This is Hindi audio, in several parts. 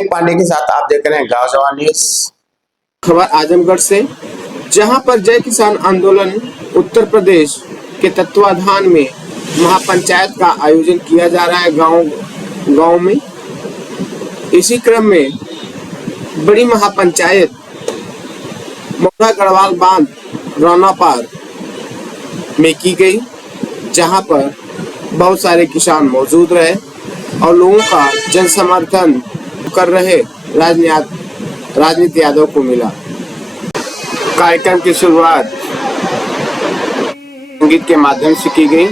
अभिषेक पांडे के साथ आप देख रहे हैं गांव जवान न्यूज। खबर आजमगढ़ से, जहां पर जय किसान आंदोलन उत्तर प्रदेश के तत्वाधान में महापंचायत का आयोजन किया जा रहा है गांव में। इसी क्रम में बड़ी महापंचायत महुआ गढ़वाल बांध रौनापार में की गई, जहां पर बहुत सारे किसान मौजूद रहे और लोगों का जन समर्थन कर रहे राजनीति यादव को मिला। कार्यक्रम की शुरुआत संगीत के माध्यम से की गई।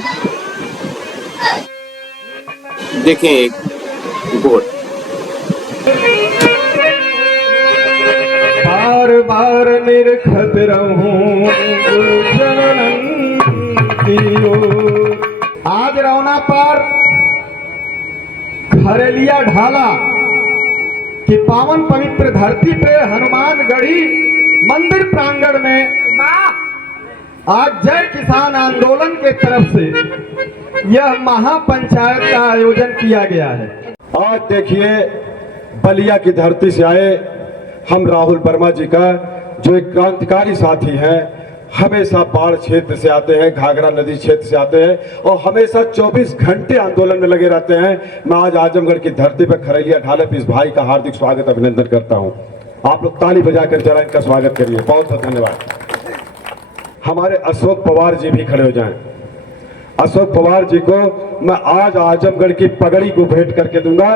देखें एक रिपोर्ट। बार बार निरखत रहूं आज रौना पर खरेलिया ढाला की पावन पवित्र धरती पे हनुमानगढ़ी मंदिर प्रांगण में आज जय किसान आंदोलन के तरफ से यह महापंचायत का आयोजन किया गया है। आज देखिए बलिया की धरती से आए हम राहुल वर्मा जी का, जो एक क्रांतिकारी साथी हैं, हमेशा बाढ़ क्षेत्र से आते हैं, घाघरा नदी क्षेत्र से आते हैं और हमेशा 24 घंटे आंदोलन में लगे रहते हैं। मैं आज आजमगढ़ की धरती पर खरेलिया ढाले पे इस भाई का हार्दिक स्वागत अभिनंदन करता हूं। आप लोग ताली बजाकर जरा इनका स्वागत करिए। बहुत बहुत धन्यवाद। हमारे अशोक पवार जी भी खड़े हो जाएं। अशोक पवार जी को मैं आज आजमगढ़ की पगड़ी को भेंट करके दूंगा,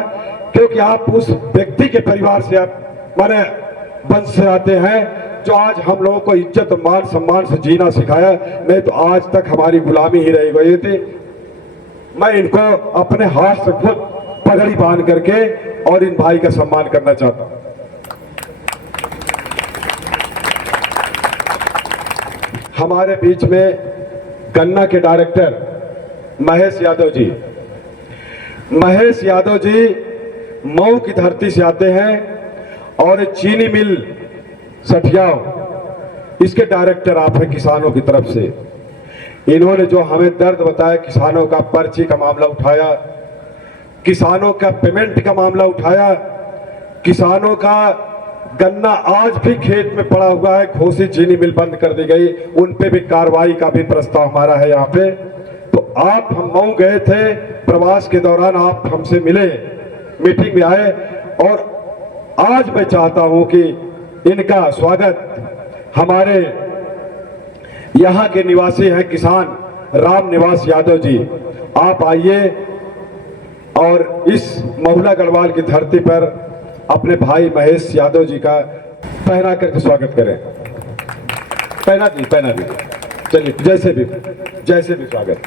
क्योंकि आप उस व्यक्ति के परिवार से माने वंश से आते हैं जो आज हम लोगों को इज्जत मान सम्मान से जीना सिखाया। नहीं तो आज तक हमारी गुलामी ही रह गई थी। मैं इनको अपने हाथ से खुद पगड़ी बांध करके और इन भाई का सम्मान करना चाहता हूं। हमारे बीच में गन्ना के डायरेक्टर महेश यादव जी। महेश यादव जी मऊ की धरती से आते हैं और चीनी मिल सठियाव इसके डायरेक्टर आप हैं किसानों की तरफ से। इन्होंने जो हमें दर्द बताया, किसानों का पर्ची का मामला उठाया, किसानों का पेमेंट का मामला उठाया, किसानों का गन्ना आज भी खेत में पड़ा हुआ है, घोसी चीनी मिल बंद कर दी गई, उन पे भी कार्रवाई का भी प्रस्ताव हमारा है यहाँ पे। तो आप हम मऊ गए थे प्रवास के दौरान, आप हमसे मिले, मीटिंग में आए और आज मैं चाहता हूं कि इनका स्वागत हमारे यहाँ के निवासी हैं किसान राम निवास यादव जी। आप आइए और इस महुआ गढ़वाल की धरती पर अपने भाई महेश यादव जी का पहना करके स्वागत करें। पहना दी चलिए, जैसे भी स्वागत।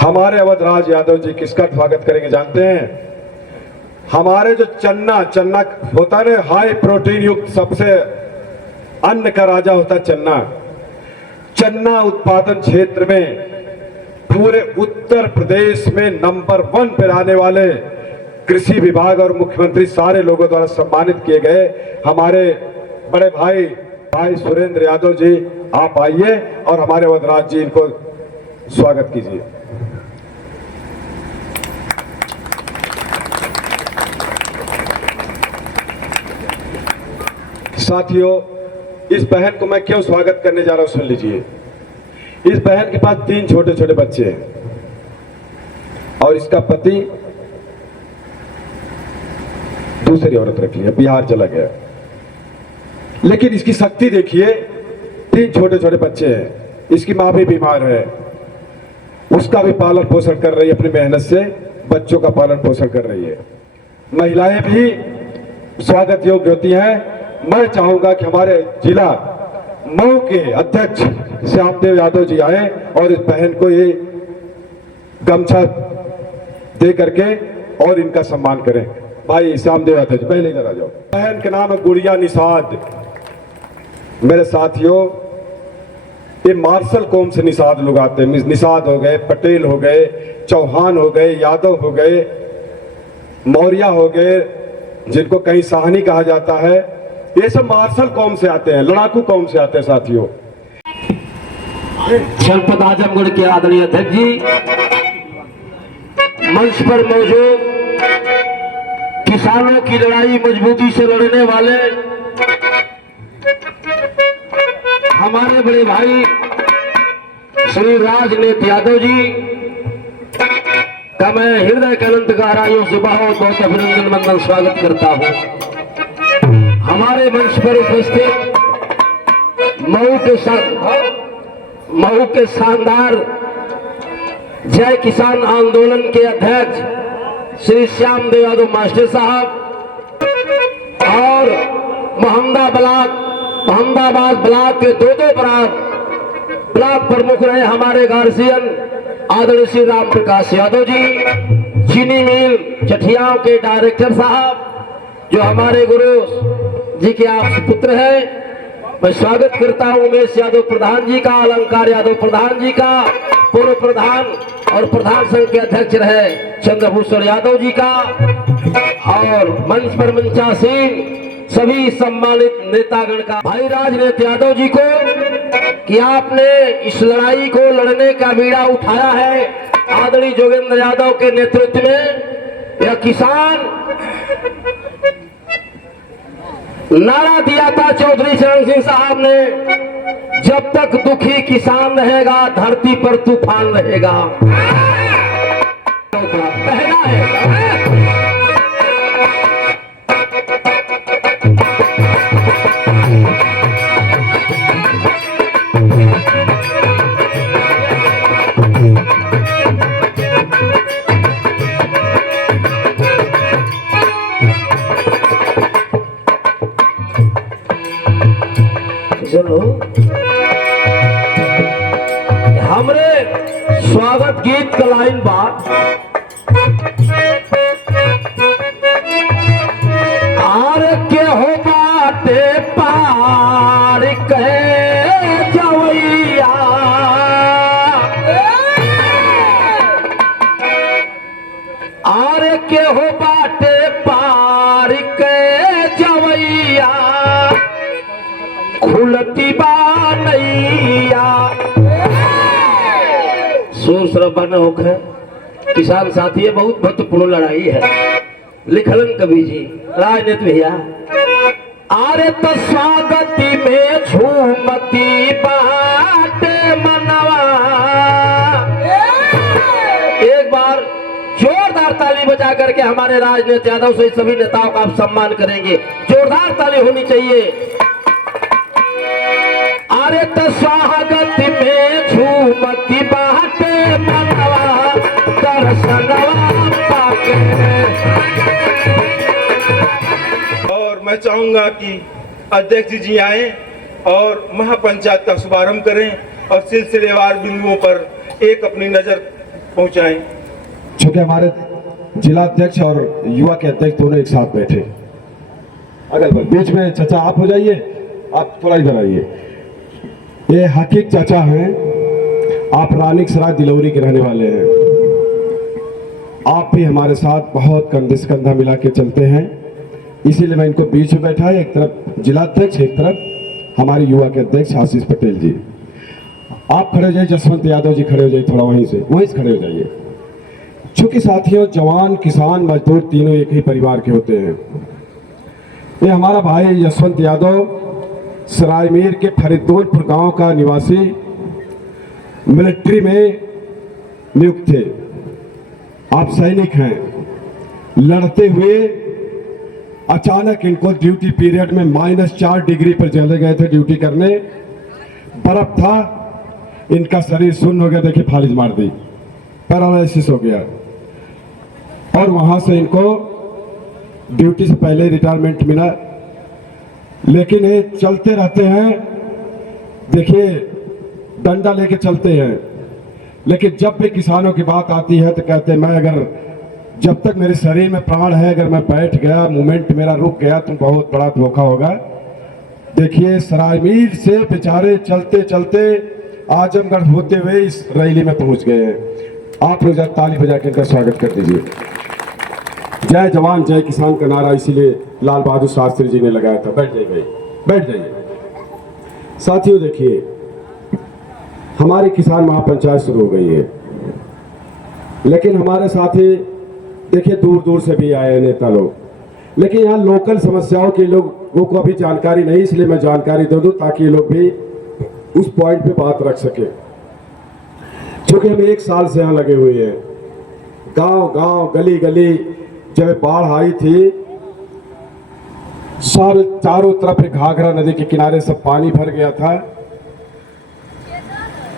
हमारे अवधराज यादव जी किसका स्वागत करेंगे जानते हैं? हमारे जो चन्ना होता है ना, हाई प्रोटीन युक्त सबसे अन्न का राजा होता है चन्ना उत्पादन क्षेत्र में पूरे उत्तर प्रदेश में नंबर 1 पर आने वाले कृषि विभाग और मुख्यमंत्री सारे लोगों द्वारा सम्मानित किए गए हमारे बड़े भाई सुरेंद्र यादव जी, आप आइए और हमारे अवधराज जी इनको स्वागत कीजिए। साथियों, इस बहन को मैं क्यों स्वागत करने जा रहा हूं सुन लीजिए। इस बहन के पास 3 छोटे छोटे बच्चे हैं और इसका पति दूसरी औरत रख लिया, बिहार चला गया। लेकिन इसकी शक्ति देखिए, 3 छोटे छोटे बच्चे हैं, इसकी माँ भी बीमार है, उसका भी पालन पोषण कर रही है, अपनी मेहनत से बच्चों का पालन पोषण कर रही है। महिलाएं भी स्वागत योग्य होती हैं। मैं चाहूंगा कि हमारे जिला मऊ के अध्यक्ष श्यामदेव यादव जी आए और इस बहन को ये गमछा दे करके और इनका सम्मान करें। भाई श्यामदेव यादव जी पहले इधर आ जाओ। बहन का नाम है गुड़िया निषाद। मेरे साथियों, ये मार्शल कौम से निषाद लोग आते हैं। निषाद हो गए, पटेल हो गए, चौहान हो गए, यादव हो गए, मौर्य हो गए, जिनको कहीं साहनी कहा जाता है, ये सब मार्शल कौम से आते हैं, लड़ाकू कौम से आते हैं। साथियों, जनपद आजमगढ़ के आदरणीय अध्यक्ष जी, मंच पर मौजूद किसानों की लड़ाई मजबूती से लड़ने वाले हमारे बड़े भाई श्री राजनेत यादव जी का मैं हृदय के अनंत गहराइयों से बहुत बहुत अभिनंदन वंदन स्वागत करता हूं। हमारे मंच पर उपस्थित मऊ के शानदार जय किसान आंदोलन के अध्यक्ष श्री श्यामदेव यादव मास्टर साहब और मोहम्मदाबाद ब्लॉक के दो ब्लॉक प्रमुख रहे हमारे गार्जियन आदरणीय श्री राम प्रकाश यादव जी, चीनी मिल चठियाओं के डायरेक्टर साहब जो हमारे गुरु जी के आप पुत्र हैं, मैं स्वागत करता हूं उमेश यादव प्रधान जी का, अलंकार यादव प्रधान जी का, पूर्व प्रधान और प्रधान संघ के अध्यक्ष रहे चंद्रभूषण यादव जी का, और मंच पर मंचासीन सभी सम्मानित नेतागण का, भाई राजनेत यादव जी को कि आपने इस लड़ाई को लड़ने का बीड़ा उठाया है। आदरणीय जोगेंद्र यादव के नेतृत्व में यह किसान नारा दिया था चौधरी चरण सिंह साहब ने, जब तक दुखी किसान रहेगा धरती पर तूफान रहेगा। पहला है चलो हमरे स्वागत गीत का लाइन बात आर के हो बाटे पार कहे जवैया, आर के हो बाटे पार कहे जवैया, खुलती बानैया। सुर सरबन होकर किसान साथी बहुत महत्वपूर्ण लड़ाई है। लिखलन कवि जी राजनीत भैया, आरे तो स्वागति में झूमती बाटे मनवा। एक बार जोरदार ताली बजा करके हमारे राजनीत यादव से सभी नेताओं का आप सम्मान करेंगे, जोरदार ताली होनी चाहिए। अरे तो स्वागत में झूमती बाटे मनवा, दर्शनवा पाके। और मैं चाहूंगा कि अध्यक्ष जी आए और महापंचायत का शुभारंभ करें और सिलसिलेवार बिंदुओं पर एक अपनी नजर पहुंचाएं। चूंकि हमारे जिला अध्यक्ष और युवा के अध्यक्ष दोनों एक साथ बैठे, अगल बगल बीच में चाचा आप हो जाइए, आप थोड़ा इधर आइए। ये हकीक चाचा हैं, आप रानीसराय दिलौरी के रहने वाले हैं। आप भी हमारे साथ बहुत कंधे से कंधा मिला के चलते हैं, इसीलिए मैं इनको बीच में बैठा है। एक तरफ जिला अध्यक्ष, एक तरफ हमारे युवा के अध्यक्ष आशीष पटेल जी। आप खड़े हो जाइए, जसवंत यादव जी खड़े हो जाइए, थोड़ा वहीं से खड़े हो जाइए। चूंकि साथियों जवान किसान मजदूर तीनों एक ही परिवार के होते हैं। ये हमारा भाई जसवंत यादव सरायमीर के फरीदोनपुर गांव का निवासी, मिलिट्री में नियुक्त थे। आप सैनिक हैं, लड़ते हुए अचानक इनको ड्यूटी पीरियड में -4 डिग्री पर चले गए थे ड्यूटी करने। बर्फ था, इनका शरीर सुन्न हो गया, देखिए फालिज मार दी, पैरालिसिस हो गया, और वहां से इनको ड्यूटी से पहले रिटायरमेंट मिला। लेकिन ये चलते रहते हैं, देखिए डंडा लेके चलते हैं, लेकिन जब भी किसानों की बात आती है तो कहते हैं मैं अगर जब तक मेरे शरीर में प्राण है, अगर मैं बैठ गया, मूवमेंट मेरा रुक गया तो बहुत बड़ा धोखा होगा। देखिए सरायमीर से बेचारे चलते चलते आजमगढ़ होते हुए इस रैली में पहुंच गए हैं। आप लोग ताली बजा के इनका स्वागत कर दीजिए। जय जवान जय किसान का नारा इसीलिए लाल बहादुर शास्त्री जी ने लगाया था। बैठ जाइए भाई, बैठ जाइए। साथियों देखिए, हमारी किसान महापंचायत शुरू हो गई है, लेकिन हमारे साथी देखिए दूर दूर से भी आए नेता लोग। लेकिन यहाँ लोकल समस्याओं के लोगों को अभी जानकारी नहीं, इसलिए मैं जानकारी दे दूं ताकि ये लोग भी उस पॉइंट पे बात रख सके। क्योंकि हम 1 साल से यहाँ लगे हुए हैं, गांव गांव गली गली जब बाढ़ आई थी सारे चारों तरफ घाघरा नदी के किनारे सब पानी भर गया था।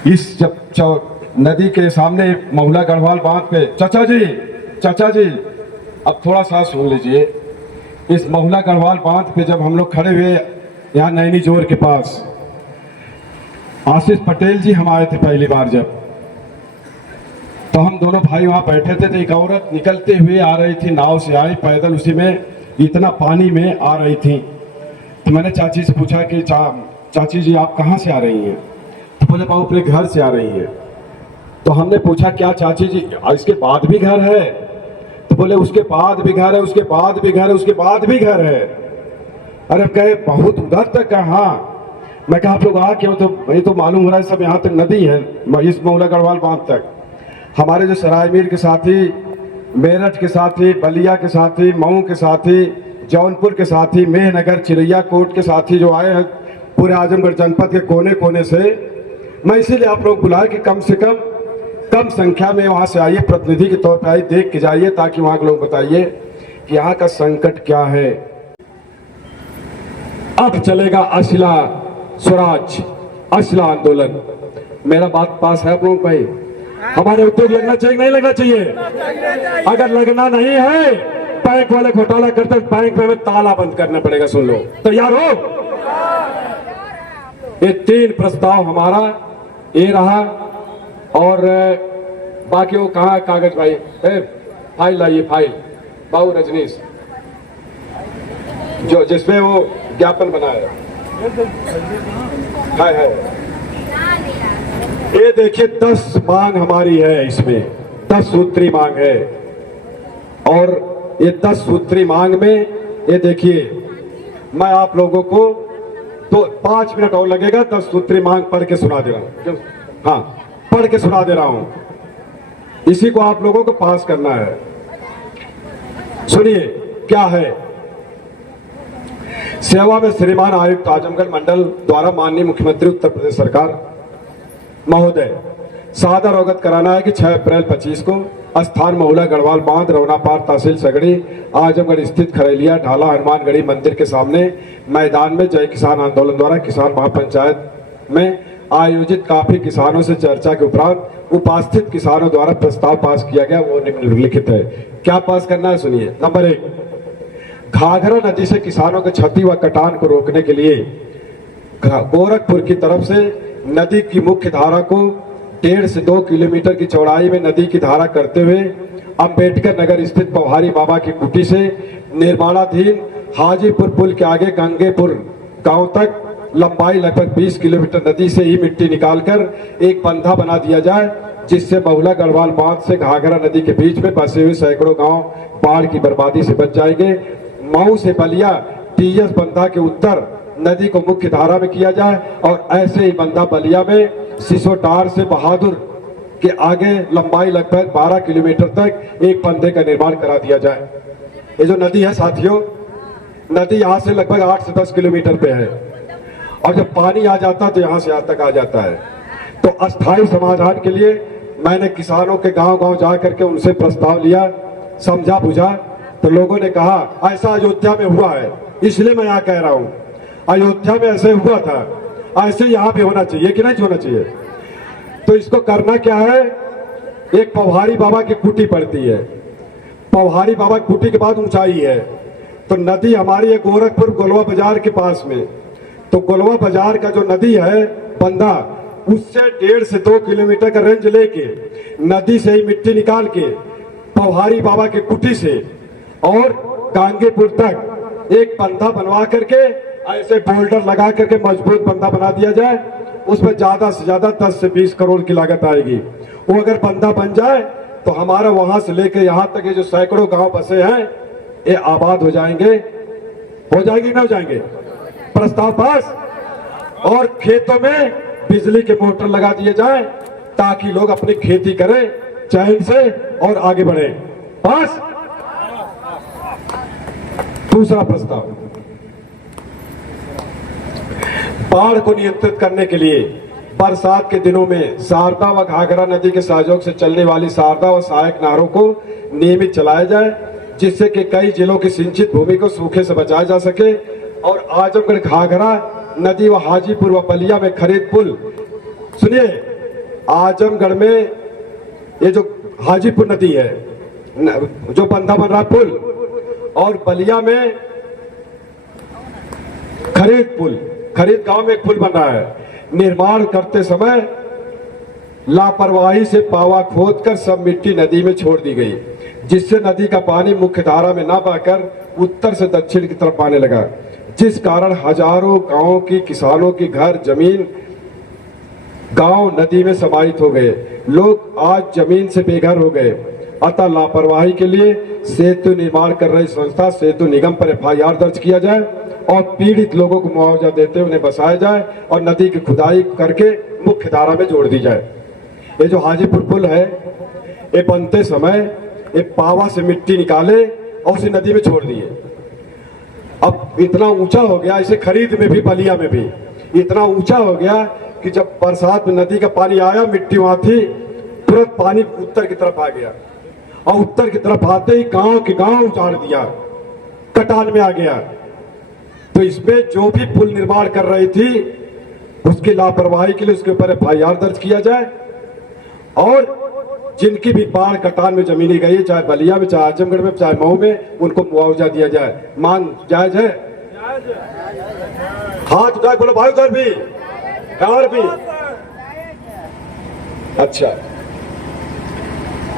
इस जब नदी के सामने महुला गढ़वाल बांध पे चाचा जी अब थोड़ा सा सुन लीजिए। इस महुला गढ़वाल बांध पे जब हम लोग खड़े हुए यहाँ नैनी जोर के पास, आशीष पटेल जी हम आए थे पहली बार जब, तो हम दोनों भाई वहाँ बैठे थे, तो एक औरत निकलते हुए आ रही थी, नाव से आई पैदल, उसी में इतना पानी में आ रही थी। तो मैंने चाची से पूछा कि चाची जी आप कहाँ से आ रही हैं? तो बोले बाबू अपने घर से आ रही हैं। तो हमने पूछा क्या चाची जी इसके बाद भी घर है? तो बोले उसके बाद भी घर है, उसके बाद भी घर है, उसके बाद भी घर है। अरे कहे बहुत उधर तक है? हाँ। मैं कहा आप लोग आ क्यों? तो ये तो मालूम हो रहा है सब यहाँ तक नदी है, इस महुला गढ़वाल बांध तक। हमारे जो सरायमीर के साथी, मेरठ के साथी, बलिया के साथी, मऊ के साथी, जौनपुर के साथी, मेहनगर, चिरैया कोट के साथी जो आए हैं पूरे आजमगढ़ जनपद के कोने कोने से, मैं इसीलिए आप लोग बुलाए कि कम से कम संख्या में वहाँ से आइए, प्रतिनिधि के तौर पर आइए, देख के जाइए, ताकि वहाँ के लोग बताइए कि यहाँ का संकट क्या है। अब चलेगा असला स्वराज, असला आंदोलन। मेरा बात पास है आप लोग भाई? हमारे उद्योग लगना चाहिए नहीं लगना चाहिए? अगर लगना नहीं है, बैंक वाले घोटाला करते, बैंक में हमें ताला बंद करना पड़ेगा। सुन लो, तैयार हो? ये 3 प्रस्ताव हमारा ये रहा, और बाकी वो कहाँ कागज भाई? फाइल लाइए, फाइल बाबू रजनीश, जो जिसमें वो ज्ञापन बनाया है। ये देखिए 10 मांग हमारी है, इसमें 10 सूत्री मांग है, और ये 10 सूत्री मांग में ये देखिए, मैं आप लोगों को तो 5 मिनट और लगेगा, 10 सूत्री मांग पढ़ के सुना दे रहा हूं। हाँ, पढ़ के सुना दे रहा हूं, इसी को आप लोगों को पास करना है। सुनिए क्या है। सेवा में श्रीमान आयुक्त आजमगढ़ मंडल द्वारा माननीय मुख्यमंत्री उत्तर प्रदेश सरकार महोदय सादर अवगत कराना है कि 6 अप्रैल 25 को स्थान महुला गढ़वाल बांध, रौनापार, तहसील सगड़ी, आजमगढ़ स्थित खरेलिया ढाला हनुमानगढ़ी मंदिर के सामने मैदान में जय किसान आंदोलन द्वारा किसान महापंचायत में आयोजित काफी किसानों से चर्चा के उपरांत उपस्थित किसानों द्वारा प्रस्ताव पास किया गया, वो निम्नलिखित है। क्या पास करना है सुनिए। नंबर 1, घाघरा नदी से किसानों के क्षति व कटान को रोकने के लिए गोरखपुर की तरफ से नदी की मुख्य धारा को 1.5 से 2 किलोमीटर की चौड़ाई में नदी की धारा करते हुए अंबेडकर नगर स्थित पौहारी बाबा की कुटी से निर्माणाधीन हाजीपुर पुल के आगे गंगेपुर गांव तक लंबाई लगभग 20 किलोमीटर नदी से ही मिट्टी निकालकर एक बंधा बना दिया जाए, जिससे महुला गढ़वाल बांध से घाघरा नदी के बीच में बसे हुए सैकड़ों गांव बाढ़ की बर्बादी से बच जाएंगे। मऊ से बलिया टीएस बंधा के उत्तर नदी को मुख्य धारा में किया जाए, और ऐसे ही बंधा बलिया में सिसोटार से बहादुर के आगे लंबाई लगभग 12 किलोमीटर तक एक बंधे का निर्माण करा दिया जाए। ये जो नदी है साथियों, नदी यहाँ से लगभग 8 से 10 किलोमीटर पे है, और जब पानी आ जाता है तो यहाँ से यहाँ तक आ जाता है। तो अस्थायी समाधान के लिए मैंने किसानों के गांव गांव जा करके उनसे प्रस्ताव लिया, समझा बुझा, तो लोगों ने कहा ऐसा अयोध्या में हुआ है, इसलिए मैं यहाँ कह रहा हूँ अयोध्या में ऐसे हुआ था, ऐसे यहाँ भी होना चाहिए कि नहीं होना चाहिए। तो इसको करना क्या है, एक पौहारी बाबा की कुटी पड़ती है, पौहारी बाबा की कुटी के बाद ऊंचाई है, तो नदी हमारी है गोरखपुर गोलवा बाजार के पास में, तो गोलवा बाजार का जो नदी है बंधा, उससे 1.5 से 2 किलोमीटर का रेंज लेके नदी से ही मिट्टी निकाल के पौहारी बाबा की कुटी से और गांगेपुर तक एक बंधा बनवा करके ऐसे बोल्डर लगा करके मजबूत बंधा बना दिया जाए। उसमें ज्यादा से ज्यादा 10 से 20 करोड़ की लागत आएगी। वो अगर बंधा बन जाए तो हमारा वहां से लेकर यहाँ तक ये जो सैकड़ों गांव बसे हैं ये आबाद हो जाएंगे। हो जाएंगे ना हो जाएंगे? प्रस्ताव पास। और खेतों में बिजली के मोटर लगा दिए जाए ताकि लोग अपनी खेती करें चैन से और आगे बढ़े। पास। दूसरा प्रस्ताव, बाढ़ को नियंत्रित करने के लिए बरसात के दिनों में शारदा व घाघरा नदी के सहयोग से चलने वाली शारदा व सहायक नहरों को नियमित चलाया जाए, जिससे कि कई जिलों की सिंचित भूमि को सूखे से बचाया जा सके। और आजमगढ़ घाघरा नदी व हाजीपुर व बलिया में खरीद पुल, सुनिए, आजमगढ़ में ये जो हाजीपुर नदी है, जो बंधा बन रहा पुल, और बलिया में खरीद गांव में एक पुल बन रहा है। निर्माण करते समय लापरवाही से पावा खोदकर सब मिट्टी नदी में छोड़ दी गई, जिससे नदी का पानी मुख्य धारा में न बहकर उत्तर से दक्षिण की तरफ आने लगा, जिस कारण हजारों गांवों की किसानों की घर जमीन गांव नदी में समाहित हो गए। लोग आज जमीन से बेघर हो गए। अतः लापरवाही के लिए सेतु निर्माण कर रही संस्था सेतु निगम पर एफआईआर दर्ज किया जाए और पीड़ित लोगों को मुआवजा देते हुए उन्हें बसाया जाए और नदी की खुदाई करके मुख्य धारा में जोड़ दी जाए। ये जो हाजीपुर पुल है, ये बनते समय ये पावा से मिट्टी निकाले और उसे नदी में छोड़ दिए। अब इतना ऊंचा हो गया, इसे खरीद में भी बलिया में भी इतना ऊंचा हो गया कि जब बरसात में नदी का पानी आया, मिट्टी वहां थी, तुरंत पानी उत्तर की तरफ आ गया और उत्तर की तरफ आते ही गांव के गांव उजाड़ दिया, कटान में आ गया। तो इसमें जो भी पुल निर्माण कर रही थी उसकी लापरवाही के लिए उसके ऊपर एफआईआर दर्ज किया जाए और जिनकी भी बाढ़ कटान में जमीनी गई, चाहे बलिया में, चाहे आजमगढ़ में, चाहे मऊ में, उनको मुआवजा दिया जाए। मांग जायज है? हाथ उठाए बोलो भाई, उधर भी और भी। अच्छा,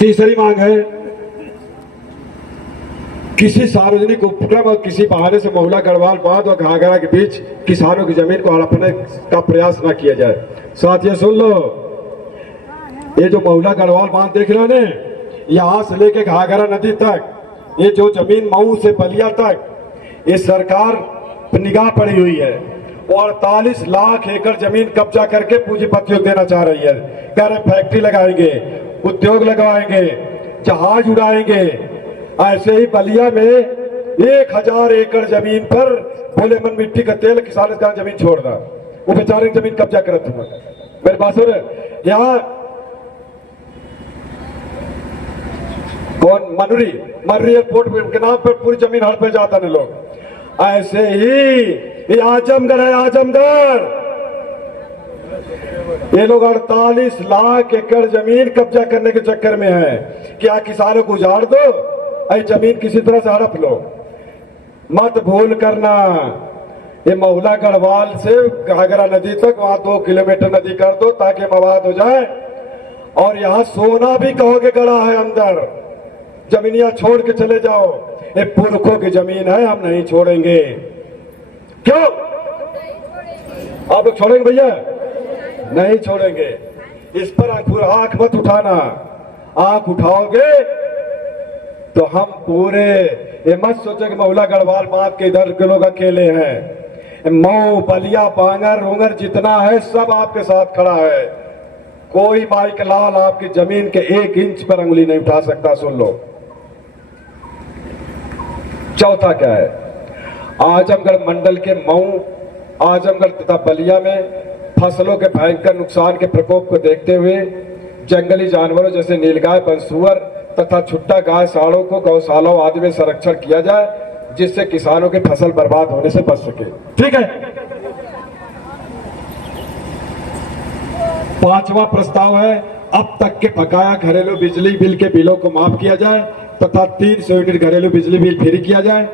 तीसरी मांग है, किसी सार्वजनिक उपक्रम और किसी बहाने से महुला गढ़वाल बांध और घाघरा के बीच किसानों की जमीन को हड़पने का प्रयास न किया जाए। साथियों सुन लो, ये जो महुला गढ़वाल बांध देख रहे हो ना, यहां से लेके घाघरा नदी तक, ये जो जमीन मऊ से बलिया तक, ये सरकार निगाह पड़ी हुई है और 48 लाख एकड़ जमीन कब्जा करके पूंजीपतियों देना चाह रही है। कह रहे फैक्ट्री लगाएंगे, उद्योग लगाएंगे, जहाज उड़ाएंगे। ऐसे ही बलिया में 1000 एकड़ जमीन पर बोले मन मिट्टी का तेल किसान का जमीन छोड़ रहा, वो बेचारे जमीन कब्जा कर रहे थे। मेरे पास यहाँ कौन मनुरी एयरपोर्ट के नाम पर पूरी जमीन हड़प पे जाता है लोग। ऐसे ही ये आजमगढ़ है, आजमगढ़, ये लोग 48 लाख एकड़ जमीन कब्जा करने के चक्कर में है। क्या किसानों को उजाड़ दो, ऐ जमीन किसी तरह से हड़प लो। मत भूल करना, ये महुला गढ़वाल से घाघरा नदी तक वहां 2 किलोमीटर नदी कर दो ताकि मवाद हो जाए। और यहाँ सोना भी कहोगे गड़ा है अंदर, जमीनियां छोड़ के चले जाओ। ये पुरखों की जमीन है, हम नहीं छोड़ेंगे। क्यों आप लोग छोड़ेंगे भैया? नहीं छोड़ेंगे। इस पर आंख मत उठाना, आंख उठाओगे तो हम पूरे, ये मत सोचो कि महुला गढ़वाल बांध के इधर के लोग अकेले हैं। मऊ, बलिया, बांगर, रोंगर जितना है सब आपके साथ खड़ा है। कोई माइक लाल आपकी जमीन के 1 इंच पर अंगुली नहीं उठा सकता। सुन लो। चौथा क्या है, आजमगढ़ मंडल के मऊ, आजमगढ़ तथा बलिया में फसलों के भयंकर नुकसान के प्रकोप को देखते हुए जंगली जानवरों जैसे नीलगाय, बनसूअर तथा छुट्टा गाय, साड़ों को गौशालाओं आदि में संरक्षण किया जाए, जिससे किसानों की फसल बर्बाद होने से बच सके। ठीक है। 5वां प्रस्ताव है, अब तक के बकाया घरेलू बिजली बिल के बिलों को माफ किया जाए तथा 300 यूनिट घरेलू बिजली बिल फ्री किया जाए।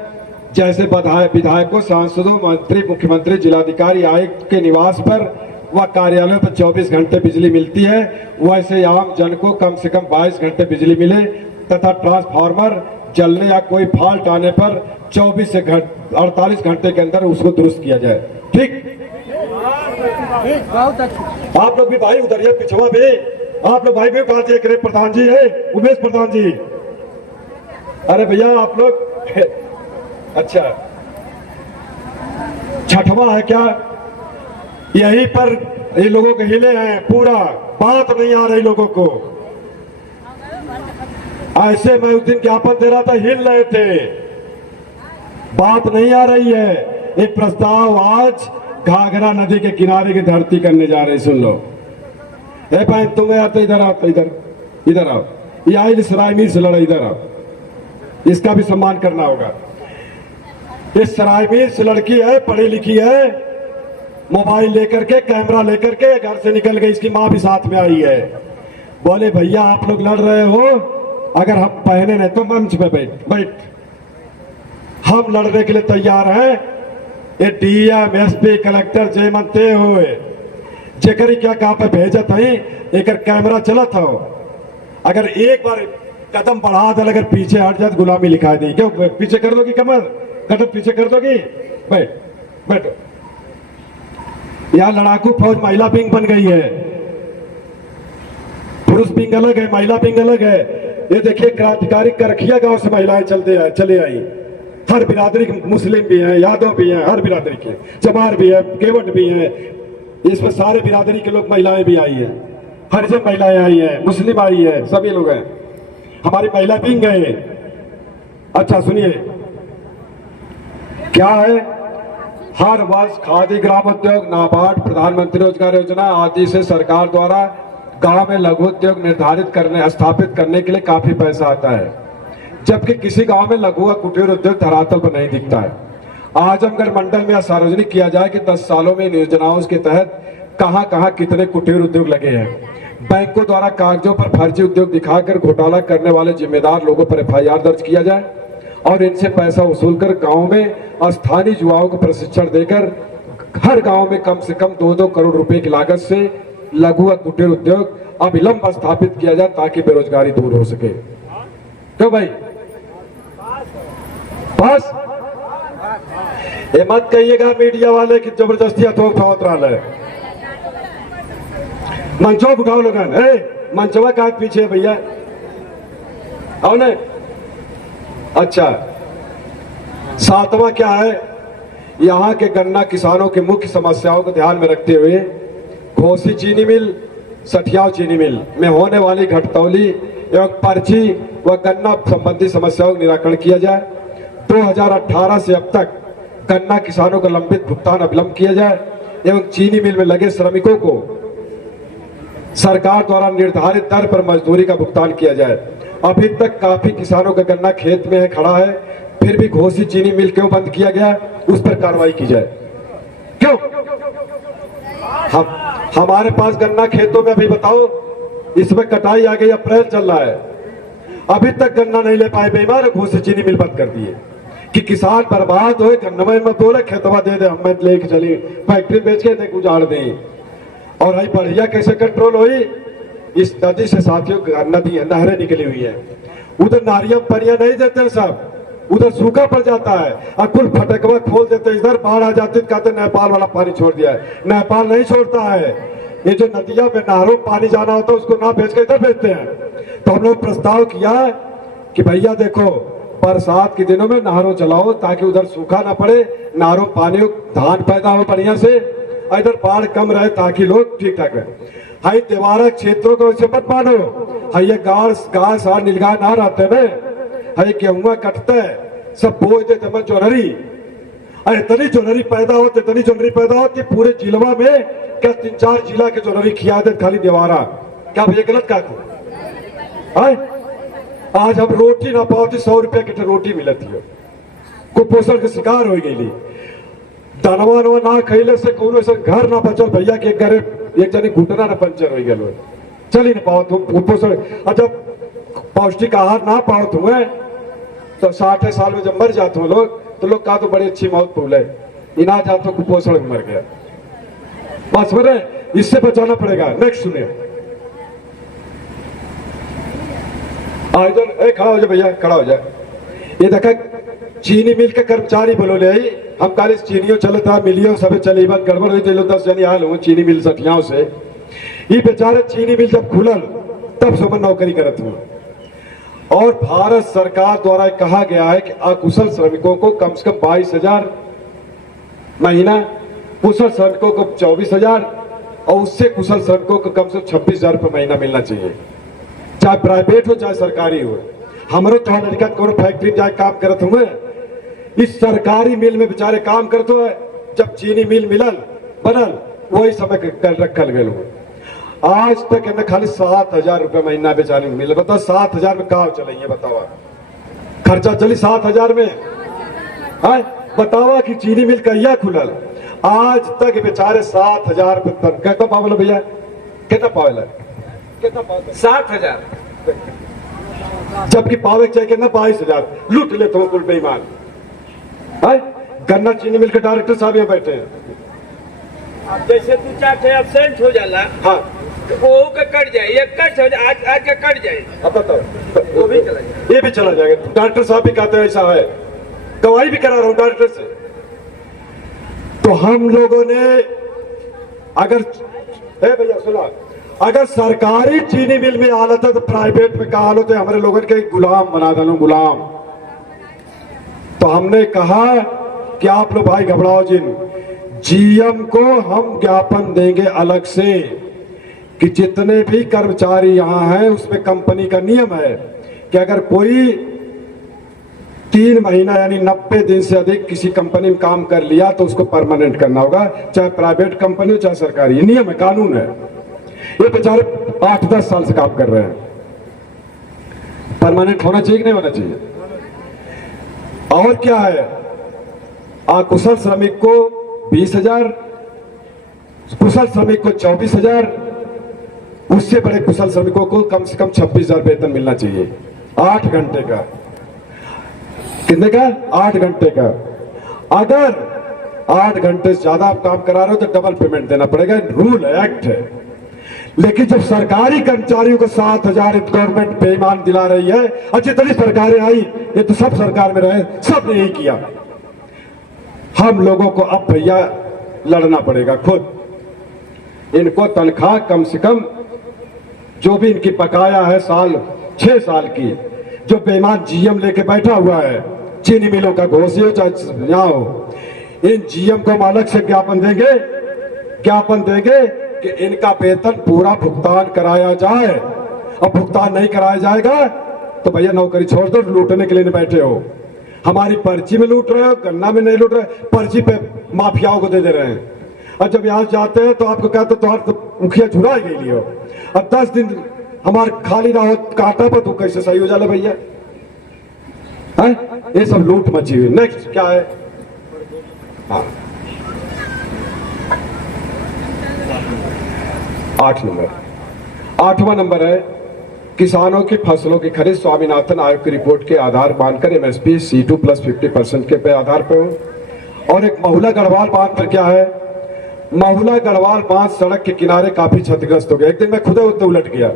जैसे विधायकों, सांसदों, मंत्री, मुख्यमंत्री, जिलाधिकारी, आयुक्त के निवास पर व कार्यालयों पर 24 घंटे बिजली मिलती है, वैसे आम जन को कम से कम 22 घंटे बिजली मिले तथा ट्रांसफार्मर जलने या कोई फॉल्ट आने पर 24 से 48 घंटे के अंदर उसको दुरुस्त किया जाए। ठीक। आप लोग भी भाई उधर ये पिछवा भी, आप लोग भाई भी कहा देख रहे, प्रधान जी है, उमेश प्रधान जी। अरे भैया आप लोग अच्छा, 6वां है क्या, यहीं पर ये लोगों के हिले हैं, पूरा बात नहीं आ रही लोगों को। ऐसे मैं उस दिन ज्ञापन दे रहा था, हिल रहे थे। बात नहीं आ रही है। एक प्रस्ताव आज घाघरा नदी के किनारे की धरती करने जा रहे, सुन लो। ए भाई तुम यार, तो इधर आओ, तो इधर आओ। ये आई सरायमीर से लड़ा, इधर आओ, इसका भी सम्मान करना होगा। ये सरायमीर से लड़की है, पढ़ी लिखी है, मोबाइल लेकर के, कैमरा लेकर के घर से निकल गई। इसकी माँ भी साथ में आई है। बोले भैया आप लोग लड़ रहे हो, अगर हम पहने नहीं तो मंच पे बैठ, हम लड़ने के लिए तैयार हैं। ये डीएम एसपी कलेक्टर जे मनते हुए जेकरी क्या कहा पे भेजत है, एक कैमरा चलत हो, अगर एक बार कदम बढ़ा दे, अगर पीछे हट जाए गुलामी लिखा दी। क्यों पीछे कर दोगी कमर, कदम पीछे कर दोगी? बैठो। यहाँ लड़ाकू फौज महिला विंग बन गई है। पुरुष विंग अलग है, महिला विंग अलग है। ये देखिए क्रांतिकारी करखिया गांव से महिलाएं चले आई। हर बिरादरी के, मुस्लिम भी हैं, यादव भी हैं, हर बिरादरी के, चमार भी है, केवट भी है, इसमें सारे बिरादरी के लोग, महिलाएं भी आई है, हरिजन महिलाएं आई है, मुस्लिम आई है, सभी लोग हैं। हमारी महिला विंग है। अच्छा सुनिए क्या है, हर वर्ष खादी ग्राम उद्योग, नाबार्ड, प्रधानमंत्री रोजगार योजना आदि से सरकार द्वारा गांव में लघु उद्योग स्थापित करने के लिए काफी पैसा आता है, जबकि किसी गांव में लघु व कुटीर उद्योग धरातल पर नहीं दिखता है। आजमगढ़ मंडल में सार्वजनिक किया जाए कि 10 सालों में इन योजनाओं के तहत कहां कहां कितने कुटीर उद्योग लगे हैं। बैंकों द्वारा कागजों पर फर्जी उद्योग दिखाकर घोटाला करने वाले जिम्मेदार लोगों पर FIR दर्ज किया जाए और इनसे पैसा वसूल कर गाँव में स्थानीय युवाओं को प्रशिक्षण देकर हर गाँव में कम से कम 2-2 करोड़ रुपए की लागत से लघु व कुटीर उद्योग अविलंब स्थापित किया जाए ताकि बेरोजगारी दूर हो सके। तो भाई बस ये मत कहिएगा मीडिया वाले कि जबरदस्ती थोक थोक रहा है। मंचो उठाओ लोगन, मंचवा का पीछे भैया आओ ने। अच्छा सातवां क्या है, यहाँ के गन्ना किसानों की मुख्य समस्याओं को ध्यान में रखते हुए घोसी चीनी मिल, सठियाव चीनी मिल में होने वाली घटतौली एवं पर्ची व गन्ना संबंधी समस्याओं का निराकरण किया जाए। 2018 से अब तक गन्ना किसानों का लंबित भुगतान अविलंब किया जाए एवं चीनी मिल में लगे श्रमिकों को सरकार द्वारा निर्धारित दर पर मजदूरी का भुगतान किया जाए। अभी तक काफी किसानों का गन्ना खेत में खड़ा है, फिर भी घोसी चीनी मिल क्यों बंद किया गया, उस पर कार्रवाई की जाए। क्यों हमारे पास गन्ना खेतों में, अभी बताओ इसमें कटाई आ गई, अप्रैल चल रहा है, अभी तक गन्ना नहीं ले पाए, बेईमान घोसी चीनी मिल बंद कर दिए कि किसान बर्बाद हो। गन्ना में बोले खेतवा दे दे, हम लेके चली फैक्ट्री बेच के देख उजाड़ दें। और भाई बढ़िया कैसे कंट्रोल हुई, इस नदी से साथियों नदी है, नहरें निकली हुई है, उधर नारियल परियां नहीं देते हैं सब, उधर सूखा पड़ जाता है, अकुल फटकवा खोल देते, इधर बाढ़ आ जाती कहते नेपाल वाला पानी छोड़ दिया है। नेपाल नहीं छोड़ता है, ये जो नदिया में नहरों पानी जाना होता है उसको ना भेज के इधर भेजते हैं। तो हम लोग प्रस्ताव किया कि भैया देखो बरसात के दिनों में नहरों चलाओ ताकि उधर सूखा ना पड़े, नहरों पानी धान पैदा हो बढ़िया से, इधर बाढ़ कम रहे ताकि लोग ठीक ठाक रहे। हाई देवारा क्षेत्रों को ऐसे मत मानो, हाई ये गाड़ सार नीलगाय ना रहते में, हाई गेहूं कटते सब बोझ देते मैं जोनरी, इतनी जोनरी पैदा होती पूरे जिलवा में, क्या 3-4 जिला के जोनरी खिया दे खाली देवारा। क्या भैया गलत कहा तू? आज हम रोटी ना पाओ 100 रुपया की रोटी मिलती है, कुपोषण के शिकार हो गई। दानवा ना खैले से कोनो ऐसा घर ना बचल भैया के एक जनी घुटना ना पंचर हो गए, चल ही ना पाओ तुम कुपोषण। जब पौष्टिक आहार ना पाओ तुम्हें तो 60 साल में जब मर जाते हो लोग, तो लोग कहा तो बड़ी अच्छी मौत बोले, इना जातो कुपोषण में मर गया। बस मेरे इससे बचाना पड़ेगा। नेक्स्ट सुनिए, खड़ा हो जाए भैया, खड़ा हो जाए। ये देखा चीनी मिल के कर्मचारी बोलो ले आई, हम काले चीनियों चलता मिलियो सब चली बात गड़बड़ हुई, 10 जनी हाल हुए चीनी मिल सठियाओं से। ये बेचारे चीनी मिल जब खुलल तब से नौकरी करत हुए, और भारत सरकार द्वारा कहा गया है कि अकुशल श्रमिकों को कम से कम 22,000 महीना, कुशल श्रमिकों को 24,000 और उससे कुशल श्रमिकों को कम से कम 26,000 रुपये महीना मिलना चाहिए, चाहे प्राइवेट हो चाहे सरकारी हो। हमारे तो लड़का कोनो फैक्ट्री में जाए काम करत हुए, इस सरकारी मिल में बेचारे काम करते है। जब चीनी मिल मिलल बनल वही समय कल रखल गए आज तक इन्हें खाली 7,000 रुपये महीना बेचारे को मिले। बताओ 7,000 में कहाँ चलेंगे? बताओ खर्चा चली 7,000 में। बतावा कि चीनी मिल कहिया खुलल आज तक बेचारे 7,000 रुपये तन कहता पावल भैया कितना पावल है? कितना पावल? 7,000 जबकि पावे चाहिए कितना 22,000 लूट लेते हो कुल बेईमान। गन्ना चीनी मिल के डायरेक्टर साहब यहाँ बैठे हैं। अब जैसे 2-4 एब्सेंट हो जाला हाँ तो वो का कट जाए, एक कट हो जाए, आज का कट जाए, अब बताओ वो भी चला जाए। ये भी चला जाएगा। डॉक्टर साहब भी कहते हैं ऐसा है, गवाही भी करा रहा हूं डॉक्टर से। तो हम लोगों ने अगर भैया सुना, अगर सरकारी चीनी मिल में हालत है तो प्राइवेट में क्या हालत है? हमारे लोगों के गुलाम बना डालो, गुलाम। तो हमने कहा कि आप लोग भाई घबराओ जिन, जीएम को हम ज्ञापन देंगे अलग से कि जितने भी कर्मचारी यहां हैं उसमें कंपनी का नियम है कि अगर कोई 3 महीना यानी 90 दिन से अधिक किसी कंपनी में काम कर लिया तो उसको परमानेंट करना होगा, चाहे प्राइवेट कंपनी हो चाहे सरकारी। ये नियम है, कानून है। ये बेचारे 8-10 साल से काम कर रहे हैं। परमानेंट होना चाहिए कि नहीं होना चाहिए? और क्या है, अकुशल श्रमिक को 20,000, कुशल श्रमिक को 24,000, उससे बड़े कुशल श्रमिकों को कम से कम 26,000 वेतन मिलना चाहिए 8 घंटे का। कितने का? 8 घंटे का। अगर 8 घंटे से ज्यादा आप काम करा रहे हो तो डबल पेमेंट देना पड़ेगा, रूल है, एक्ट है। लेकिन जब सरकारी कर्मचारियों को 7,000 गवर्नमेंट बेईमान दिला रही है, और जितनी सरकारें आई ये तो सब सरकार में रहे, सब ने यही किया। हम लोगों को अब भैया लड़ना पड़ेगा खुद। इनको तनख्वाह कम से कम जो भी इनकी बकाया है 6 साल की, जो बेईमान जीएम लेके बैठा हुआ है, चीनी मिलों का घोषी हो चाहे यहाँ हो, इन जीएम को हम अलग से ज्ञापन देंगे कि इनका वेतन पूरा भुगतान कराया जाए। और भुगतान नहीं कराया जाएगा तो भैया नौकरी छोड़ दो, लूटने के लिए नहीं बैठे हो। हमारी पर्ची में लूट रहे हो, गन्ना में नहीं लूट रहे, पर्ची पे माफियाओं को दे दे रहे हैं। और जब यहाँ जाते हैं तो आपको कहते तो मुखिया झुरा गई लियो, और 10 दिन हमारे खाली ना हो कांटा पर तो कैसे सही हो जाए भैया? ये सब लूट मची हुई। नेक्स्ट क्या है? हाँ 8वां नंबर है, किसानों की फसलों की खरीद स्वामीनाथन आयोग की रिपोर्ट के आधार मानकर एमएसपी C2 + 50% के पे आधार पे हो। और एक महुला गढ़वाल बांध पर क्या है, महुला गढ़वाल बांध सड़क के किनारे काफी क्षतिग्रस्त हो गया। एक दिन मैं खुद उलट गया,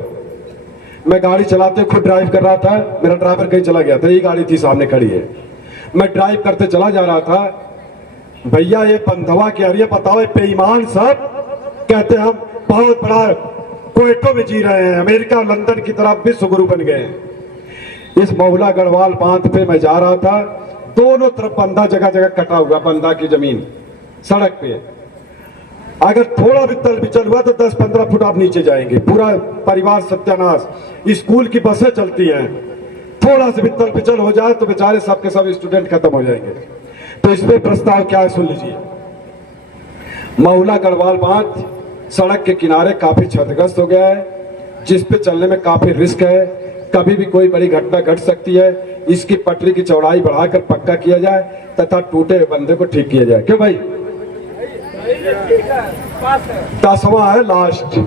मैं गाड़ी चलाते खुद ड्राइव कर रहा था, मेरा ड्राइवर कहीं चला गया था, ये गाड़ी थी सामने खड़ी है, मैं ड्राइव करते चला जा रहा था। भैया ये बंधवा की अरिया बताओ, बेईमान सब कहते हम बहुत बड़ा क्वेटो में जी रहे हैं, अमेरिका लंदन की तरफ विश्व गुरु बन गए। इस महुला गढ़वाल बांध पे मैं जा रहा था, दोनों तरफ बंधा जगह जगह कटा हुआ, बंधा की जमीन सड़क पे। अगर थोड़ा भी तल बिचल हुआ तो 10-15 फुट आप नीचे जाएंगे, पूरा परिवार सत्यानाश। स्कूल की बसें चलती हैं, थोड़ा सा भी तल बिचल हो जाए तो बेचारे सबके सब स्टूडेंट खत्म हो जाएंगे। तो इसमें प्रस्ताव क्या है सुन लीजिए। महुला गढ़वाल बांध सड़क के किनारे काफी क्षतिग्रस्त हो गया है, जिस पे चलने में काफी रिस्क है, कभी भी कोई बड़ी घटना घट सकती है। इसकी पटरी की चौड़ाई बढ़ाकर पक्का किया जाए तथा टूटे बंधे को ठीक किया जाए। क्यों भाई? 10वां है लास्ट,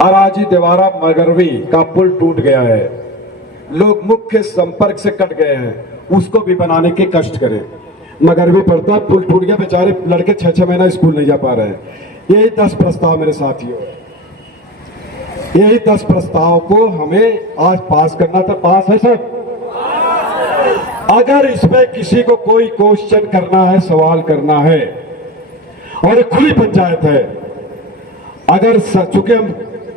अराजी देवारा मगरवी का पुल टूट गया है, लोग मुख्य संपर्क से कट गए हैं, उसको भी बनाने के कष्ट करें। मगरवी पड़ता पुल टूट गया, बेचारे लड़के 6-6 महीना स्कूल नहीं जा पा रहे हैं। यही 10 प्रस्ताव मेरे साथियों, यही 10 प्रस्ताव को हमें आज पास करना था। पास है सब? अगर इसमें किसी को कोई क्वेश्चन करना है, सवाल करना है, और एक खुली पंचायत है, अगर चूंकि हम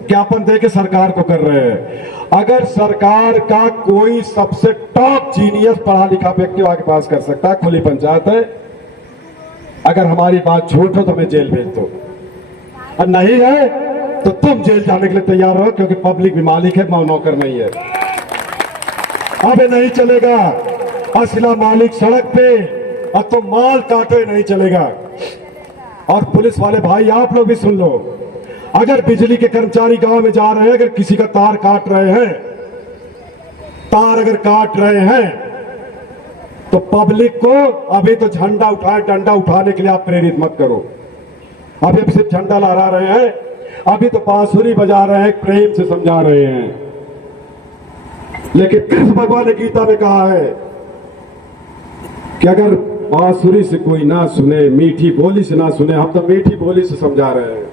ज्ञापन दे के सरकार को कर रहे हैं, अगर सरकार का कोई सबसे टॉप जीनियस पढ़ा लिखा व्यक्ति आगे पास कर सकता है, खुली पंचायत है। अगर हमारी बात झूठ हो तो हमें जेल भेज दो, और नहीं है तो तुम जेल जाने के लिए तैयार रहो, क्योंकि पब्लिक भी मालिक है, नौकर नहीं है। अब नहीं चलेगा। असला मालिक सड़क पे, अब तो माल काटे नहीं चलेगा। और पुलिस वाले भाई आप लोग भी सुन लो, अगर बिजली के कर्मचारी गांव में जा रहे हैं, अगर किसी का तार काट रहे हैं, तार अगर काट रहे हैं, तो पब्लिक को अभी तो झंडा उठाए, डंडा उठाने के लिए आप प्रेरित मत करो। अभी अब सिर्फ झंडा लहरा रहे हैं, अभी तो बांसुरी बजा रहे हैं, प्रेम से समझा रहे हैं। लेकिन कृष्ण भगवान ने गीता में कहा है कि अगर बांसुरी से कोई ना सुने, मीठी बोली से ना सुने, हम तो मीठी बोली से समझा रहे हैं।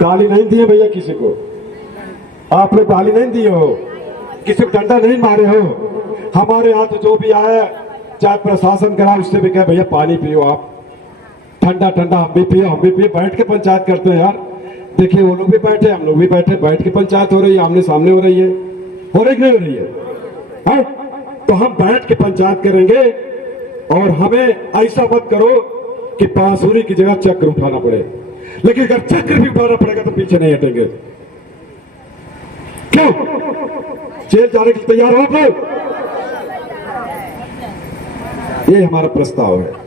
गाली नहीं दिए भैया किसी को, आपने गाली नहीं दी हो, किसी को डंडा नहीं मारे हो। हमारे यहाँ तो जो भी आया, चाहे प्रशासन करा, उससे भी कहे भैया पानी पियो, आप ठंडा ठंडा, हम भी पियो, हम भी पियो, बैठ के पंचायत करते हैं यार। देखिए वो लोग भी बैठे, हम लोग भी बैठे, बैठ के पंचायत हो रही है, आमने सामने हो रही है, हो रही नहीं हो रही है, हाँ? तो हम बैठ के पंचायत करेंगे। और हमें ऐसा मत करो कि बांसुरी की जगह चक्र उठाना पड़े, लेकिन अगर चक्र भी उठाना पड़ेगा तो पीछे नहीं हटेंगे। क्यों? जेल जाने के लिए तैयार हो आप लोग? ये हमारा प्रस्ताव है।